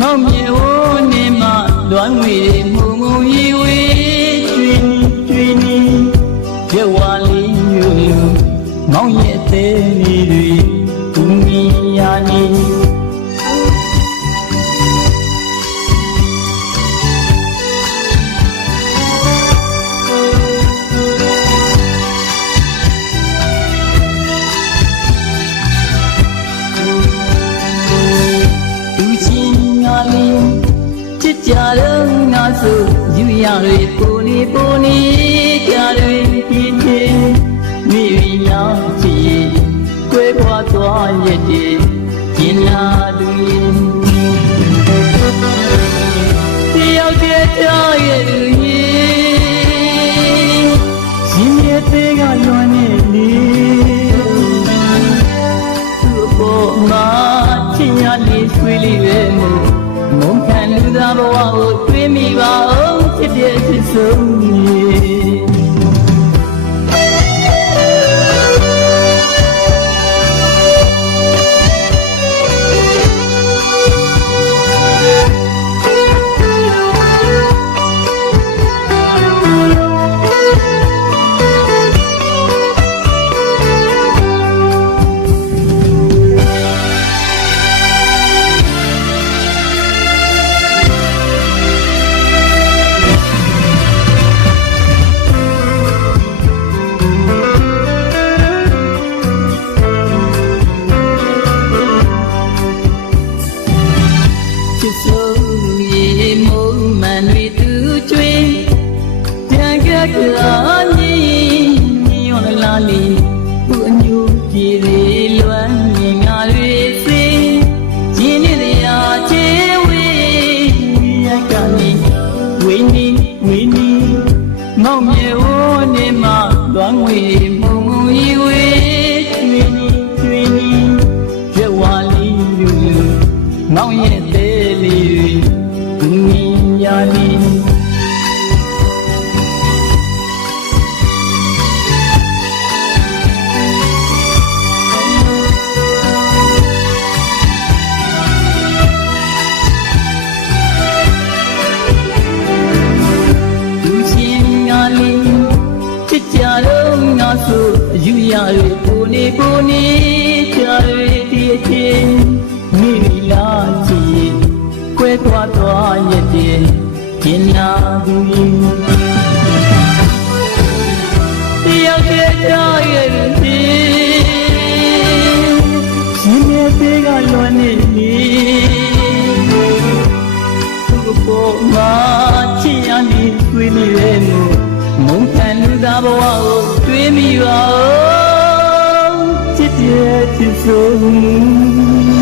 ငေါမြေဝနေမှာလွမ်းဝေမုံမုံရီဝေကျွေးနီရွက်ဝါလေးယူမောင်ရဲ့သေးနေတွေသူမီယာနီကြတော့ငါဆိုယူရတွေပုံနေကြတယ်ဒီချင်းမိညာချီကွဲခွာသွားရဲ့တည်းကျင်လာသူတယောက်တည်းထားရဲ့လူရှင်ရဲ့သေးကလွန်နေလေသူ့ပေါ်မှာချင်ရလေးဆွေးလေးပဲမို့မုန်းခံလူသားဘဝကိုတွေးမိပါအောင်ဖြစ်တဲ့ဖြစ်ဆုံးမောင်မြေဝနေမှာလွမ်းဝေမုံမုံရီဝေကျွေးနီရွက်ဝါလေးယူမောင်ရဲ့သေးလေးသူမီယာနီကြတော့ငါဆိုယူရတွေပုံနေကြတယ်ဒီအချင်းမိလာချီကွဲခွာသွားရဲ့တည်းကျင်လာသူတယောက်တည်းထားရဲ့လူရှင်ရဲ့သေးကလွန်နေလေသူ့ပေါ်မှာချစ်ရနေတွေ့နေတယ်မုန်းခံလူသားဘဝကိုတွေးမိပါဦးချစ်တဲ့ချစ်ဆုံး